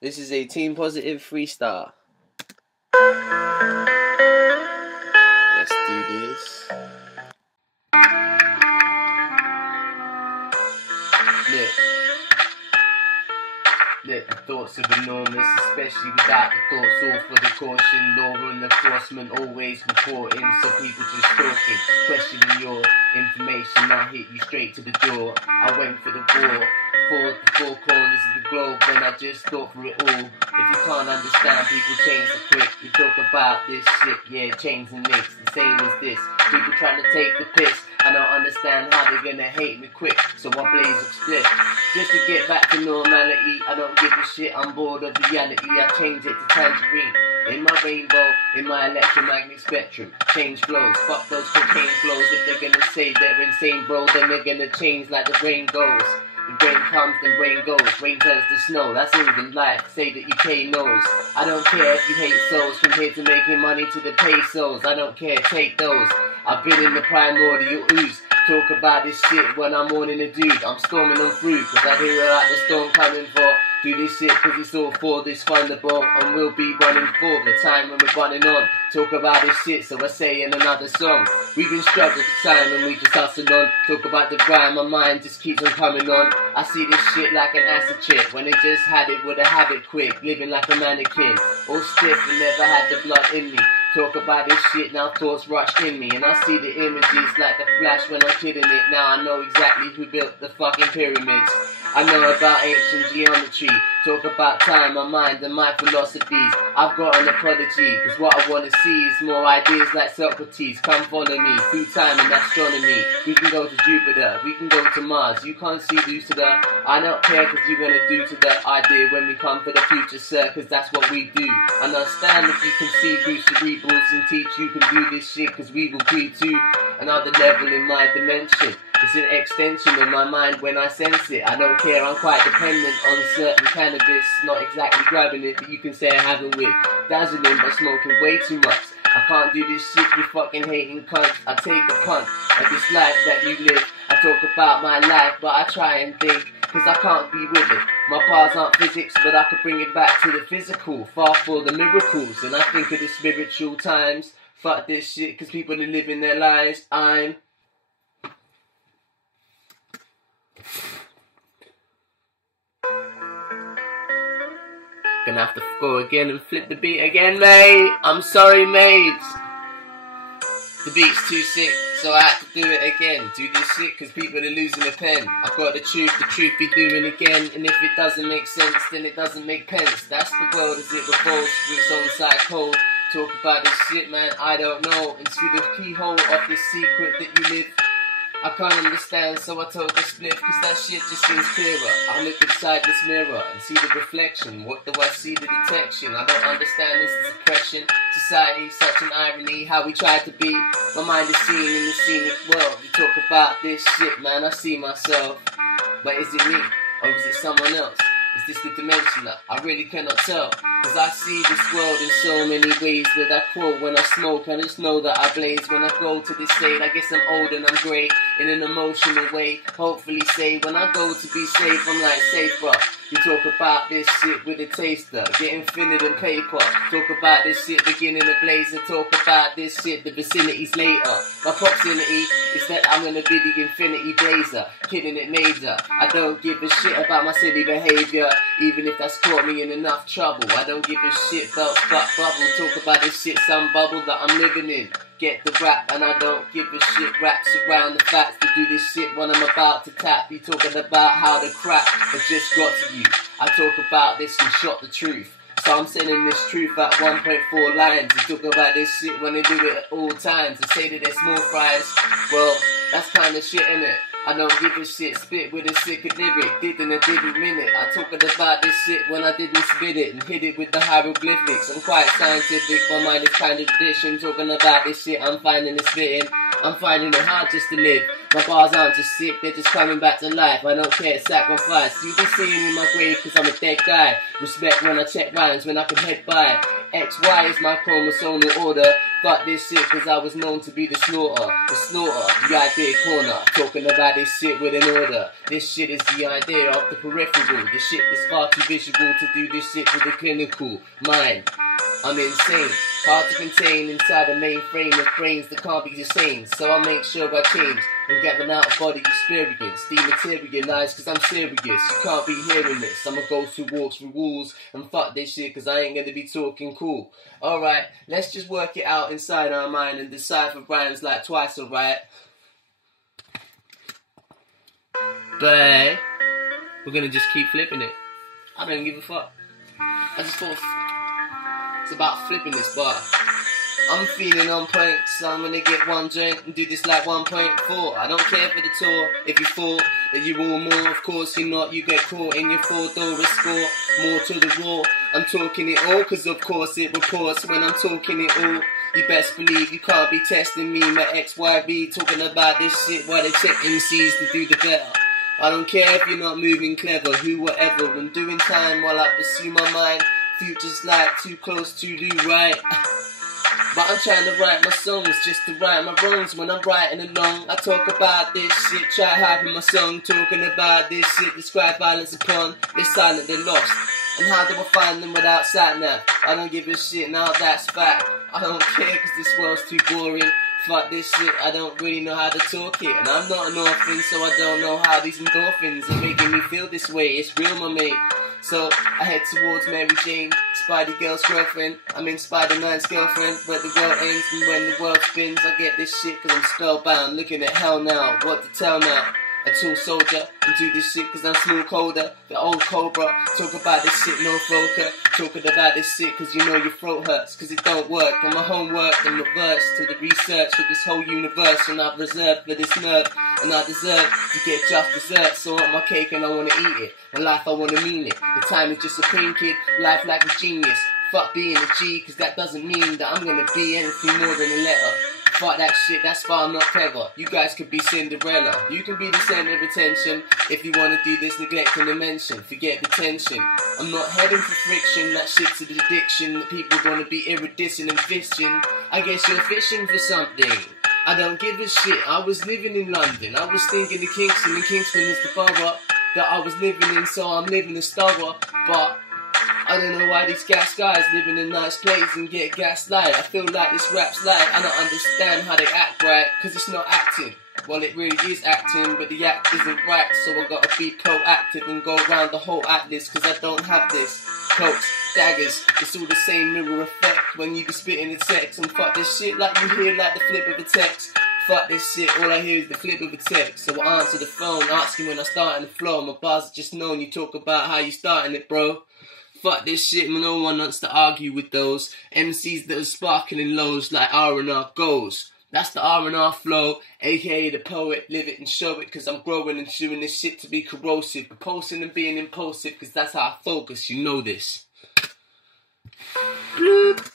This is a team positive freestyle. Let's do this. Look, the thoughts are enormous, especially without the thoughts, all for the caution. Law and enforcement always reporting, so people just talking, questioning your information. I hit you straight to the door. I went for the war, for the four corners of the globe, then I just thought for it all. If you can't understand, people change so quick. You talk about this shit, yeah, chains and nicks, the same as this. People trying to take the piss. I don't understand how they're gonna hate me quick, so I blaze a split. Just to get back to normality, I don't give a shit, I'm bored of reality. I change it to tangerine. In my rainbow, in my electromagnetic spectrum, change flows, fuck those cocaine flows. If they're gonna say they're insane, bro, then they're gonna change like the rain goes. The rain comes, then rain goes, rain turns to snow, that's England life, say that UK knows. I don't care if you hate souls, from here to making money to the pesos. I don't care, take those. I've been in the primordial ooze. Talk about this shit when I'm warning a dude. I'm storming on through, cause I hear it like the storm coming for. Do this shit cause it's all for this thunderbolt, and we'll be running for the time when we're running on. Talk about this shit, so I say in another song. We've been struggling for time and we just hustle on. Talk about the grind, my mind just keeps on coming on. I see this shit like an acid trip. When they just had it, would have it quick. Living like a mannequin, all stiff and never had the blood in me. Talk about this shit, now thoughts rush in me, and I see the images like a flash when I'm kidding it. Now I know exactly who built the fucking pyramids. I know about ancient geometry. Talk about time, my mind and my philosophies. I've got an apology, cause what I wanna see is more ideas like Socrates. Come follow me, through time and astronomy. We can go to Jupiter, we can go to Mars. You can't see Lucifer, I don't care cause you're gonna do to that idea when we come for the future, sir, cause that's what we do. Understand if you can see through cerebrals and teach you can do this shit, cause we will be to another level in my dimension. It's an extension of my mind when I sense it. I don't care, I'm quite dependent on certain cannabis. Not exactly grabbing it, but you can say I haven't with. Dazzling by smoking way too much. I can't do this shit with fucking hating cunts. I take a punt at this life that you live. I talk about my life, but I try and think, cause I can't be with it. My powers aren't physics, but I could bring it back to the physical. Far for the miracles, and I think of the spiritual times. Fuck this shit, cause people are living their lives. I'm gonna have to go again and flip the beat again, mate. I'm sorry, mate. The beat's too sick, so I had to do it again. Do this shit cause people are losing a pen. I've got the truth be doing again. And if it doesn't make sense, then it doesn't make pence. That's the world as it revolves with its own side code. Talk about this shit, man, I don't know. And through the keyhole of this secret that you live, I can't understand, so I told the split, cause that shit just seems clearer. I look inside this mirror and see the reflection. What do I see? The detection. I don't understand, this is oppression. Society, such an irony, how we try to be. My mind is seen in the scenic world. You talk about this shit, man, I see myself. But is it me, or is it someone else? Is this the dimension that I really cannot tell? Cause I see this world in so many ways that I quote when I smoke. I just know that I blaze when I go to this state. I guess I'm old and I'm grey in an emotional way. Hopefully say when I go to be safe, I'm like safe, bro. You talk about this shit with a taster, getting thinner than paper. Talk about this shit beginning to blaze, and talk about this shit the vicinities later. My proximity is that I'm gonna be the infinity blazer, killing it major. I don't give a shit about my silly behaviour, even if that's caught me in enough trouble. I don't give a shit about fuck bubble. Talk about this shit, some bubble that I'm living in. Get the rap, and I don't give a shit. Raps around the facts to do this shit when I'm about to tap. You talking about how the crap has just got to you. I talk about this and shot the truth. So I'm sending this truth at 1.4 lines. You talk about this shit when they do it at all times. And say that they're small fries. Well, that's kind of shit, innit? I don't give a shit, spit with a sick lyric, didn't minute. I talking about this shit when I didn't spit it and hit it with the hieroglyphics. I'm quite scientific, my mind is kind of tradition. Talking about this shit, I'm finding it spitting. I'm finding it hard just to live. My bars aren't just sick, they're just coming back to life. I don't care, sacrifice. You be seeing in my grave cause I'm a dead guy. Respect when I check rhymes, when I can head by. XY is my chromosomal order. Fuck this shit cause I was known to be the slaughter. The idea corner. Talking about this shit with an order. This shit is the idea of the peripheral. This shit is far too visual to do this shit with the clinical mind. I'm insane. Hard to contain inside a mainframe of brains that can't be the same. So I make sure I change and get an out-of-body experience. Dematerialize cause I'm serious. You can't be hearing this. I'm a ghost who walks through walls. And fuck this shit cause I ain't gonna be talking cool. Alright, let's just work it out inside our mind and decipher rhymes like twice, alright? But we're gonna just keep flipping it. I don't give a fuck. I just thought it's about flipping this bar. I'm feeling on point, so I'm gonna get one joint and do this like 1.4. I don't care for the tour. If you thought that you all more, of course you're not. You get caught in your four-door score. More to the raw. I'm talking it all, cause of course it reports when I'm talking it all. You best believe you can't be testing me. My XYB talking about this shit while they check MCs to do the better. I don't care if you're not moving clever, who, whatever. I'm doing time while I pursue my mind. Future's like too close to do right. But I'm trying to write my songs just to right my wrongs. When I'm writing along, I talk about this shit. Try hyping my song, talking about this shit. Describe violence upon, they're silent, they're lost. And how do I find them without sat-nav? I don't give a shit, now that's fact. I don't care cause this world's too boring. Fuck this shit, I don't really know how to talk it. And I'm not an orphan, so I don't know how these endorphins are making me feel this way. It's real, my mate. So I head towards Mary Jane, Spidey girl's girlfriend. I mean Spider-Man's girlfriend. But the world ends and when the world spins, I get this shit cause I'm spellbound. Looking at hell now, what to tell now? A tall soldier, and do this shit cause I'm small colder. The old cobra, talk about this shit, no focus. Talking about this shit cause you know your throat hurts. Cause it don't work, and my homework in reverse to the research for this whole universe. And I've reserved for this nerve, and I deserve to get just dessert. So I want my cake and I wanna eat it. My life I wanna mean it. The time is just a pain kid, life like a genius. Fuck being a G cause that doesn't mean that I'm gonna be anything more than a letter. Fuck that shit, that's far I'm not clever. You guys could be Cinderella. You can be the center of attention. If you wanna do this, neglecting to mention. Forget the tension. I'm not heading for friction. That shit's an addiction. That people wanna be iridescent and fishing. I guess you're fishing for something. I don't give a shit. I was living in London. I was thinking of Kingston, and Kingston is the borough that I was living in, so I'm living a star. But I don't know why these gas guys live in a nice place and get gaslight. I feel like this rap's light. I don't understand how they act right, cause it's not acting. Well, it really is acting, but the act isn't right. So I gotta be proactive and go around the whole atlas, cause I don't have this. Cloaks, daggers, it's all the same mirror effect when you be spitting the text. And fuck this shit like you hear like the flip of a text. Fuck this shit, all I hear is the flip of a text. So I answer the phone, asking when I start in the flow. My bars are just known, you talk about how you starting it, bro. Fuck this shit, no one wants to argue with those MCs that are sparkling lows like R.enR goes. That's the R.enR flow, aka the poet, live it and show it, cause I'm growing and doing this shit to be corrosive, proposing and being impulsive, cause that's how I focus, you know this. Bloop.